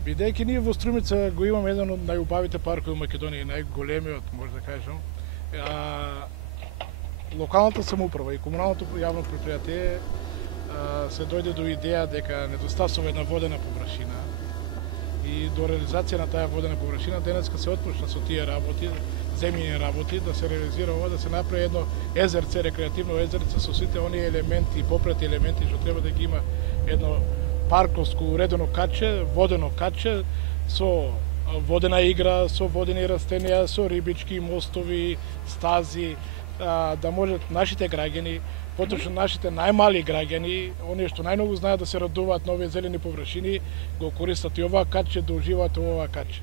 Бидејќи ние во Струмица го имаме еден од најубавите паркови во Македонија, најголемиот, може да кажем, локалната самоуправа и комуналното јавно предпријатие се дојде до идеја дека недостасува една водена површина и до реализација на таа водена површина денеска се отпочна со тие работи, земјини работи, да се реализира ова, да се направи едно езерце, рекреативно езерце со сите оние елементи, попрети елементи што треба да ги има едно парковско уредено каче, водено каче со водена игра, со водени растенија, со рибички, мостови, стази, да можат нашите граѓани, поточно нашите најмали граѓани, оние што најмногу знаат да се радуваат на овие зелени површини, го користат и оваа каче, да уживаат оваа каче.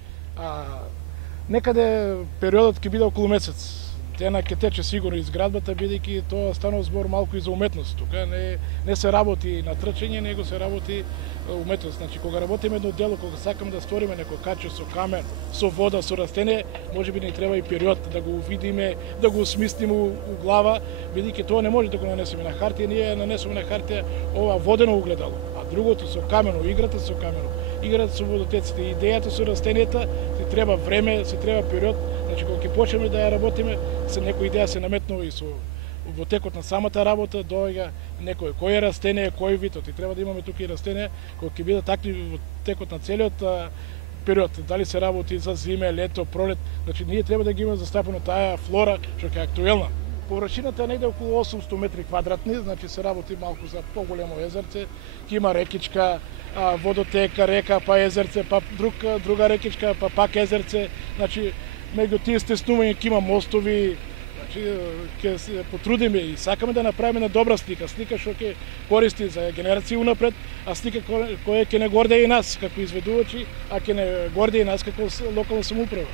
Некаде периодот ќе биде околу месец. Дена ќе тече сигурно изградбата, бидејќи тоа станува збор малку и за уметност тука. Не се работи на трчање, него се работи уметност. Значи, кога работиме едно дело, кога сакаме да створиме некој каче со камен, со вода, со растение, можеби ни треба и период да го видиме, да го осмислиме у глава, бидејќи тоа не може да го нанесеме на хартија, ние нанесеме на хартија ова водено огледало, а другото со камено, играта со камено, играта со водотеците, идејата со растенијата, се треба време, се треба период. Значи, кога ќе почнеме да ја работиме, се некоја идеја се наметнува и во текот на самата работа доаѓа некој кој е растение, кој вид, и треба да имаме тука и растенија кои ќе бидат активни во текот на целиот период, дали се работи за зиме, лето, пролет. Значи, ние треба да ги имаме застапено таа флора што ќе е актуелна. Површината е негде околу 800 метри квадратни, значи се работи малку за поголемо езерце, ќе има рекичка, водотека, река, па езерце, па друга рекичка, па пак езерце. Значи, меѓу тие стеснувања ќе има мостови. Значи, ќе се потрудиме и сакаме да направиме на добра слика, слика што ќе користи за генерации унапред, а слика која ќе не гордее и нас како изведувачи, а ќе не гордее и нас како локална самоуправа.